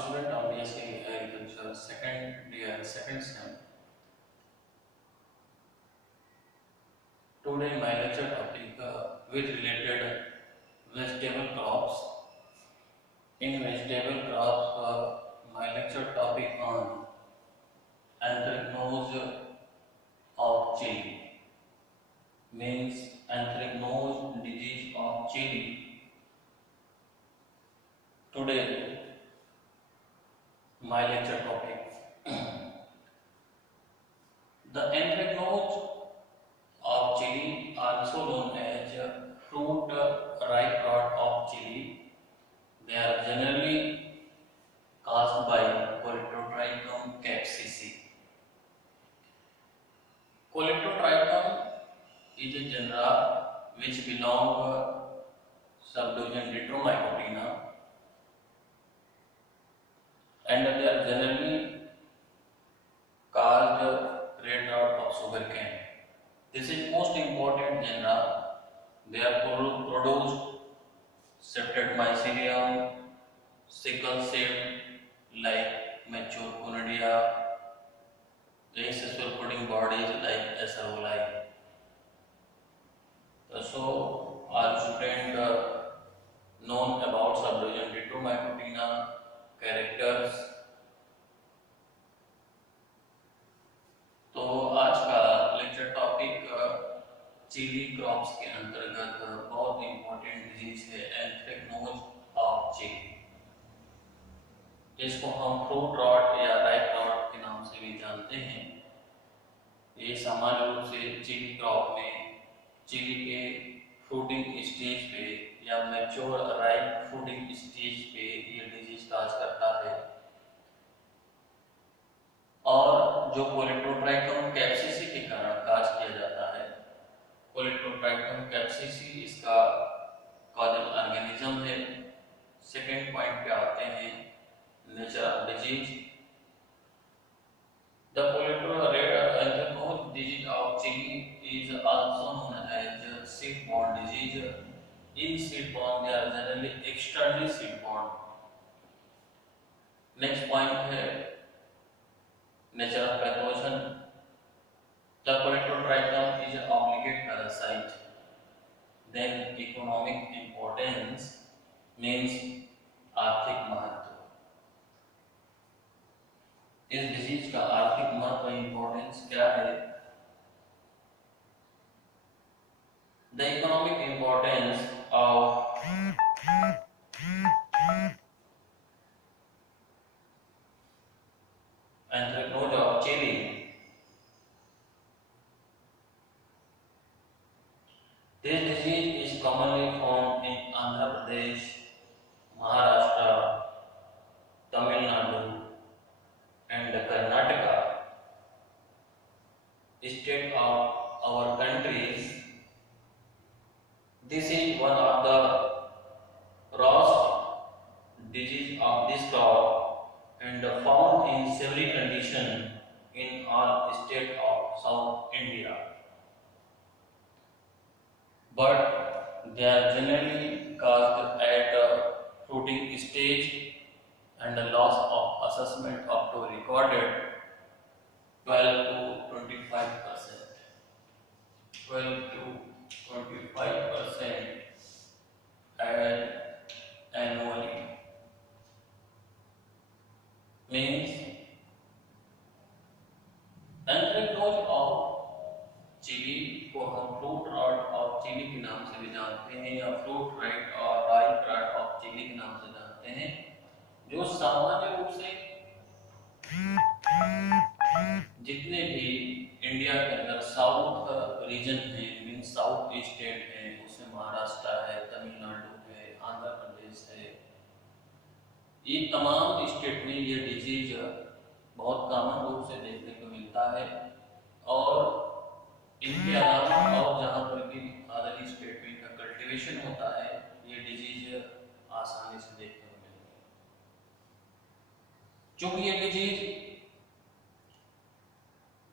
student of BSc Agriculture, second year, second sem. Today my lecture topic with related vegetable crops. In vegetable crops, my lecture topic on anthracnose of chili, means anthracnose disease of chili. Today my lecture topic. The anthracnose of chili, also known as fruit ripe rot of chili, they are generally caused by Coleotrichum capsicum. Coleotrichum is a genera which belong subdivision Ditromycotina, and they are generally caused red rot of sugarcane. This is most important genera. They are produced septate mycelium, sickle cell like mature conidia, asexual fruiting bodies like Acervoli. So, our student known about subdivision Ditromycotina, characters. तो आज का lecture topic chilli crops के अंतर्गत बहुत important disease है anthracnose of chilli. इसको हम fruit rot या राइप रॉट के नाम से भी जानते हैं। ये सामान्य रूप से चिली क्रॉप में चिली के फ्रूटिंग स्टेज पे या मैच्योर राइप फ्रूटिंग स्टेज पे ये डिजीज काज करता है। और जो कोलेटोट्राइकम कैप्सिसी के कारण काज किया जाता है। कोलेटोट्राइकम कैप्सिसी इसका कॉजल ऑर्गेनिज्म है। सेकेंड पॉइंट पे आते हैं nature of disease. The Colletotrichum disease of chili is also known as seed-borne disease. In seed-borne, they are generally externally seed-borne. Next point है nature of pathogen. The Coleotrichum is an obligate parasite. Then economic importance means आर्थिक महत्व। इस डिजीज का आर्थिक महत्व इंपॉर्टेंस क्या है? The economic importance of anthracnose of chili. This disease is commonly found in Andhra Pradesh, Maharashtra, Tamil Nadu, and Karnataka, state of our countries. This is one of the rarest disease of this crop and found in several conditions in all states of South India. But they are generally caused at fruiting stage, and the loss of assessment up to recorded 12 to 25%. 12 to 25% annually. Means anthracnose of chili को हम fruit rot of chilli के नाम से भी जानते हैं या fruit right और राइप रॉट ऑफ चिली के नाम से जानते हैं, जो सामान्य रूप से जितने भी इंडिया के अंदर साउथ रीजन है, मीन साउथ स्टेट है, उसमें महाराष्ट्र है, तमिलनाडु है, आंध्र प्रदेश है, ये तमाम स्टेट में ये डिजीज बहुत कॉमन रूप से देखने को मिलता है। और इनके अलावा और जहाँ पर भी अदर स्टेट में इनका कल्टीवेशन होता है, ये डिजीज आसानी से देखने को मिलती है। चूंकि ये डिजीज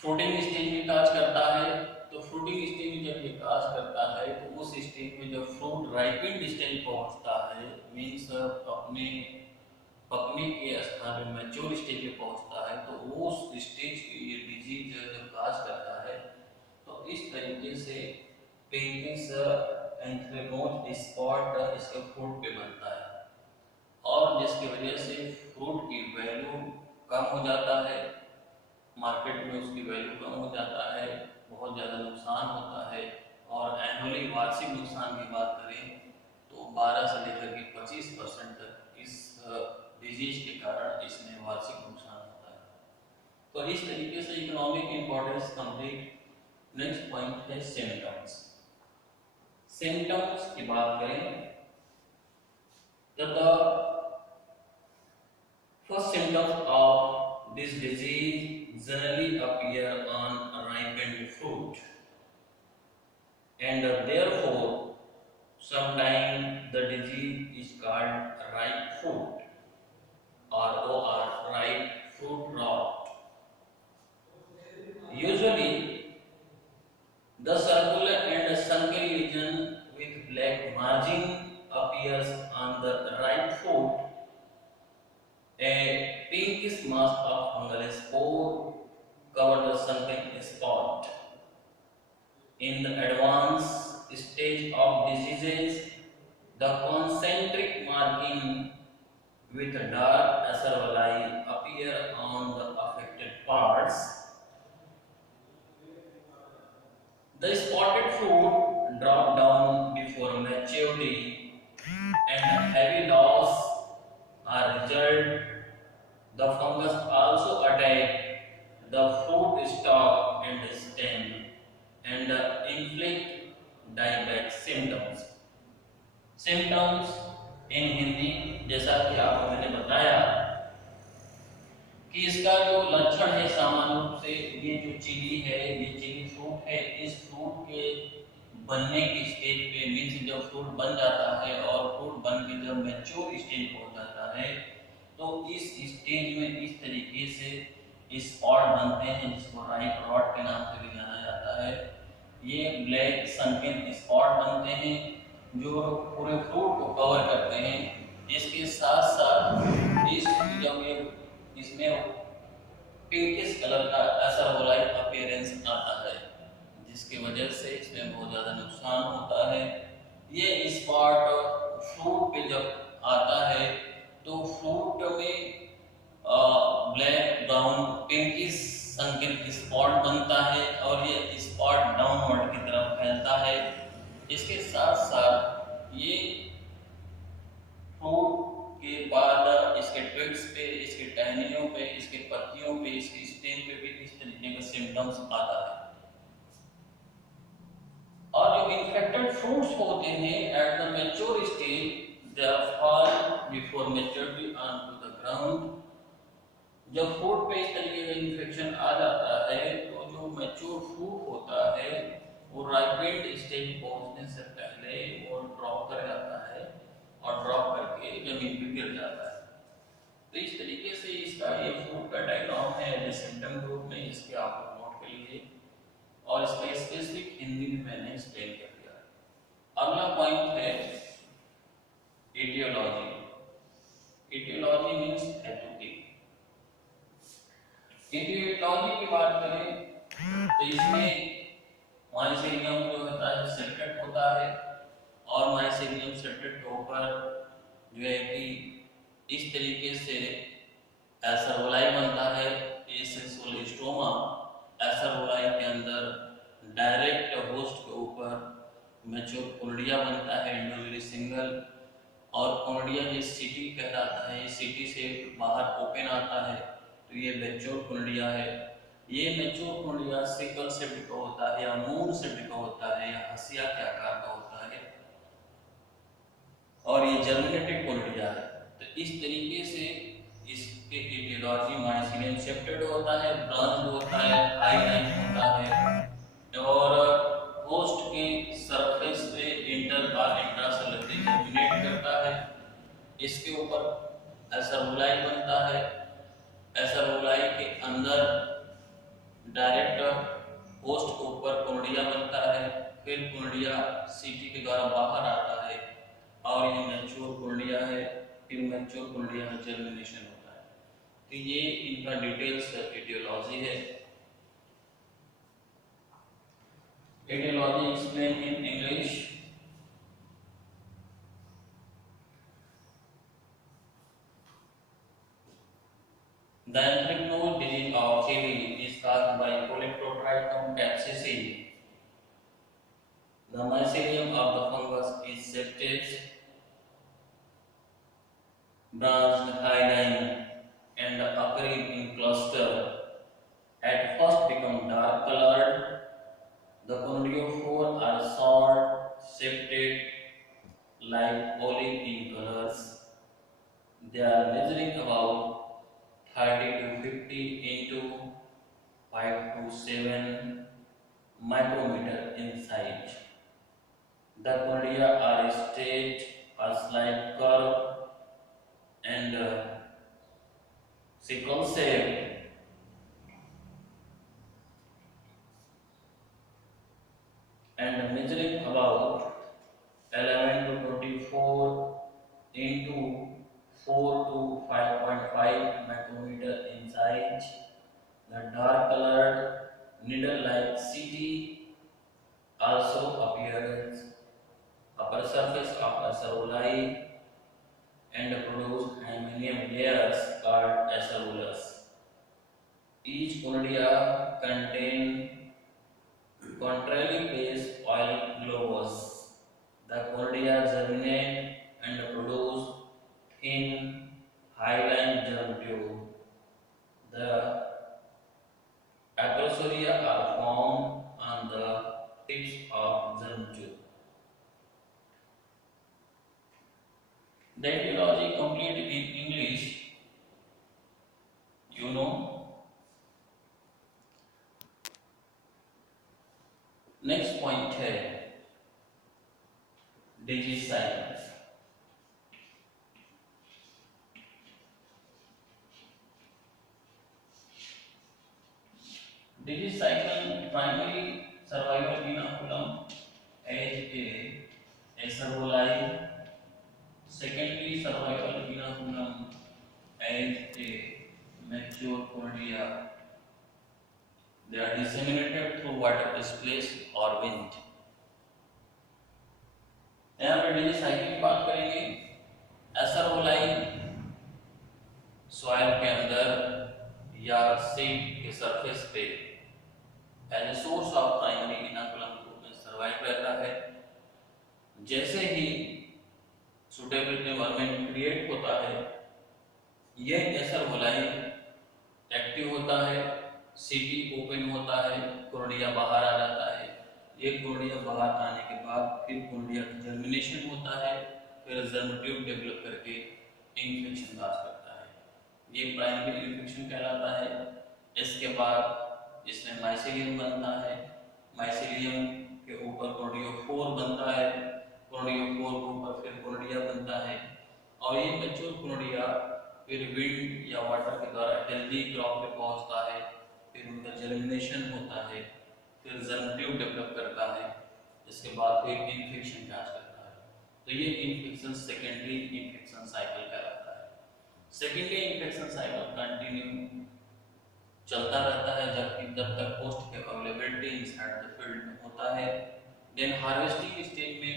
फ्रूटिंग स्टेज में काज करता है, तो फ्रूटिंग स्टेज में जब ये काज करता है तो उस स्टेज में जब फ्रूट राइपिंग स्टेज पहुंचता है, मीन्स अपने पकने के स्थान पे मैच्योर स्टेज पे पहुंचता है, तो वो स्टेज ये डिजीज जब काज करता है, तो इस तरीके से पिंकिश एंथ्रेक्नोज स्पॉट इसके फ्रूट पे बनता है, और जिसकी वजह से फ्रूट की वैल्यू कम हो जाता है, मार्केट में उसकी वैल्यू कम हो जाता है, बहुत ज़्यादा नुकसान होता है। और एनुअली वार्षिक नुकसान की बात करें तो 12 से लेकर के 25% तक इस डिजीज के कारण इसमें वार्षिक नुकसान होता है। तो इस तरीके से economic importance complete. Next point है सिम्टम्स। सिम्टम्स की बात करें तो the first symptoms of this disease generally appear on ripened fruit, and therefore sometimes the disease is called ripe fruit or ripe fruit rot. Usually the circular and sunken lesion with black margin appears on the ripe fruit. A pinkish mask of fungal spore cover the sunken spot. In the advanced stage of diseases, the concentric marking with dark acervali appear on the affected parts. The spotted fruit drop down before maturity and heavy loss are result. The fungus also attack the fruit stalk and stem and inflict dieback symptoms. Symptoms in Hindi, जैसा कि आपको मैंने बताया कि इसका जो लक्षण है सामान्य रूप से ये जो चिली है, ये चिली फ्रूट है, इस फ्रूट के बनने की स्टेज पे मीन्स जब फ्रूट बन जाता है और फ्रूट बन के जब मैच्योर स्टेज पहुंच जाता है, तो इस स्टेज में इस तरीके से स्पॉट बनते हैं जिसको राइप रॉट के नाम से भी जाना जाता है। ये ब्लैक सनकेन स्पॉट बनते हैं जो पूरे फ्रूट को कवर करते हैं। इसके साथ साथ इस जब ये इसमें पिंकिश कलर का एसरवोलाइट अपीयरेंस आता है, जिसकी वजह से इसमें बहुत ज़्यादा नुकसान होता है। ये स्पॉट फ्रूट पे जब आता है तो फ्रूट में ब्लैक ब्राउन पिंकिश संकेत स्पॉट बनता है और ये स्पॉट डाउनवर्ड की तरफ फैलता है। इसके साथ साथ ये फ्रूट के बाद इसके ट्विग्स पे, इसके टहनियों पे, इसके पत्तियों पे, इसके स्टेम पे भी इस तरीके का सिम्टम्स आता है। और जो इन्फेक्टेड फ्रूट्स होते हैं at the mature stage they are fall before maturity on to the ground. जब फ्रूट पे इस तरीके का इन्फेक्शन आ जाता है तो जो मैच्योर फ्रूट होता है वो राइपेंड स्टेज पहुंचने से पहले वो ड्रॉप कर जाता है और ड्रॉप करके जमीन पे गिर जाता है। तो इस तरीके से इसका ये फ्रूट का डायग्राम है एज सिम्टम ग्रुप में, इसके आप नोट कर लीजिए और इसका स्पेसिफिक हिंदी में मैंने एक्सप्लेन कर दिया। अगला पॉइंट है एटियोलॉजी। एटियोलॉजी मींस हेतुकी। एटियोलॉजी की बात करें तो इसमें माइसेरियम जो होता है सेप्टेट होता है और माइसेरियम सेप्टेट के ऊपर जो है कि इस तरीके से एसरवोलाई बनता है, एसेक्सुअल स्टोमा। एसरवोलाई के अंदर डायरेक्ट होस्ट के ऊपर मैच्योर कोर्डिया बनता है, इंडिविजुअली सिंगल, और कोर्डिया जिस सिटी कहलाता है, इस सिटी से बाहर ओपन आता है तो ये मैच्योर कोर्डिया है। ये मैच्योर कोर्डिया सिकल शेप्ड का होता है या मून शेप्ड का होता है या हसिया के आकार का होता है और ये जर्मिनेटेड कोर्डिया है। तो इस तरीके से इसके एटियोलॉजी माइसिलियम शेप्टेड होता है, ब्रांच होता है, हाई लाइन होता है और होस्ट के सरफेस पे इंटर और इंट्रासेलुलर जर्मिनेट करता है। इसके ऊपर एसरवोलाई बनता है, एसरवोलाई के अंदर डायरेक्ट होस्ट के ऊपर कोर्डिया बनता है, फिर कोर्डिया सीटी के द्वारा बाहर आता है और ये मैच्योर कोर्डिया है। फिर मैच्योर कोलंडिया में जर्मिनेशन होता है। तो ये इनका डिटेल्स एटियोलॉजी है। Etiology explain in English. The anthracnose disease of Chile is caused by Polyplotrichum capsicum. The mycelium of the fungus is septate, branched, hyaline, and occurring in cluster. At first become dark colored. The conidiophore are short, septate, like olive in colors. They are measuring about 30 to 50 into 5 to 7 micrometer in size. The cornea are straight, a slight curve, and sickle shape, and measuring about 11 to 24 into 4 to 5.5 micrometer in size. The dark colored needle-like CT also appears upper surface of acerolae and produce hymeneal layers called acerolus. Each cornea contains contrarily placed oil globus. The cornea germinate and produce thin hyaline germ tube. The acrosoria are formed on the tips of germ tube. The etiology complete in English, you know. Next point है disease cycle. Disease cycle primary survival inoculum as a acerolae. Secondary survival inoculum as a mature cornea. They are disseminated through water displaced or wind. यहाँ पे disease cycle की बात करेंगे। एसरोलाई सॉइल के अंदर या सीड के सरफेस पे as a source of primary inoculum के रूप में सर्वाइव रहता है। जैसे ही सुटेबल एनवायरनमेंट क्रिएट होता है, यह एसरोलाई एक्टिव होता है, सीटी ओपन होता है, कोर्निया बाहर आ जाता है। ये कोर्निया बाहर आने के बाद फिर कोर्निया का जर्मिनेशन होता है, फिर जर्म ट्यूब डेवलप करके इन्फेक्शन काज करता है। ये प्राइमरी इन्फेक्शन कहलाता है। इसके बाद इसमें माइसेलियम बनता है, माइसेलियम के ऊपर कोर्नियोफोर बनता है, कोर्नियोफोर के ऊपर फिर कोर्निया बनता है, और ये मैच्योर कोर्निया फिर विंड या वाटर के द्वारा हेल्दी क्रॉप पे पहुंचता है, फिर उनका जर्मिनेशन होता है, फिर जर्म ट्यूब डेवलप करता है, इसके बाद फिर इन्फेक्शन काज करता है। तो ये इन्फेक्शन सेकेंडरी इन्फेक्शन साइकिल कहलाता है। सेकेंडरी इन्फेक्शन साइकिल कंटिन्यू चलता रहता है जब तक पोस्ट के अवेलेबिलिटी इनसाइड द फील्ड में होता है। देन हार्वेस्टिंग स्टेज में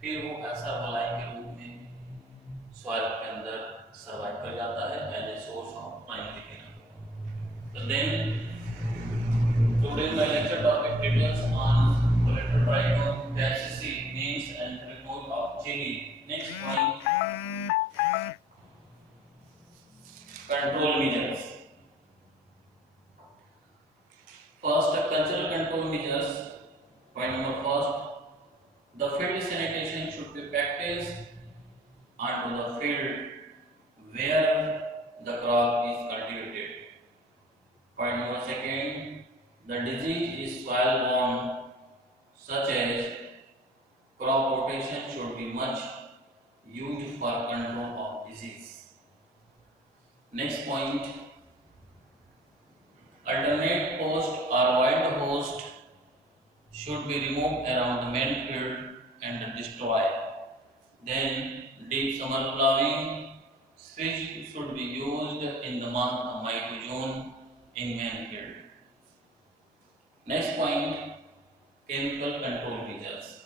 फिर वो ऐसा मलाई के रूप में सॉइल के अंदर सर्वाइव कर जाता है as a source of primary inoculum. तो then today my lecture topic details on Polyplotrichum capsicum, names and report of Chile. Next point, control measures. First, cultural control measures. Point number first, the field sanitation should be practiced onto the field where the crop is cultivated. Point number second, the disease is soil borne, such as crop rotation should be much used for control of disease. Next point, alternate post or wild host should be removed around the main field and destroyed. Then deep summer plowing which should be used in the month of May to June in main field. Next point, chemical control measures.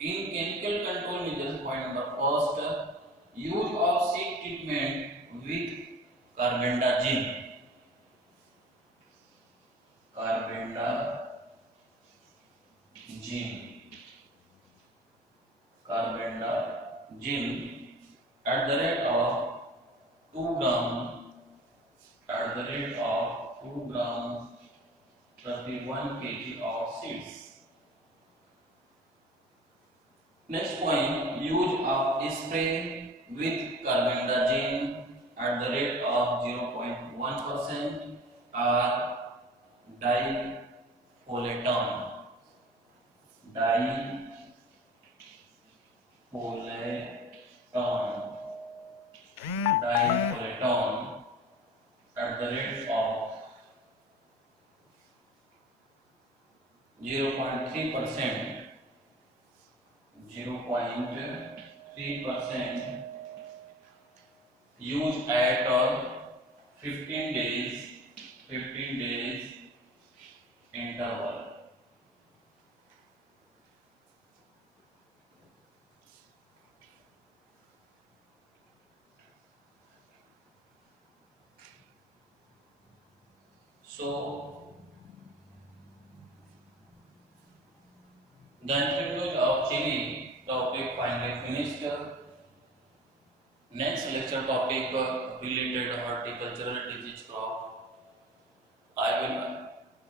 In chemical control measures, point number first, use of seed treatment with carbendazim. Carbendazim. Carbendazim at the rate of 2 gram प्रति 1 kg of seeds. Next point, use of spray with carbendazim at the rate of 0.1% or difolaton. Difolaton at the rate of 0.3%. 0.3% use at 15 days interval. So the introduction of chili topic finally finished. Next lecture topic related horticultural disease crop I will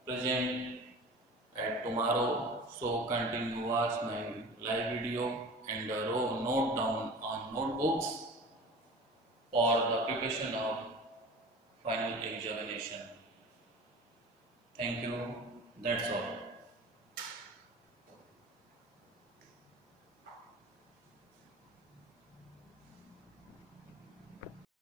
present at tomorrow. So continue watch my live video and note down on notebooks for the preparation of final examination. Thank you. That's all.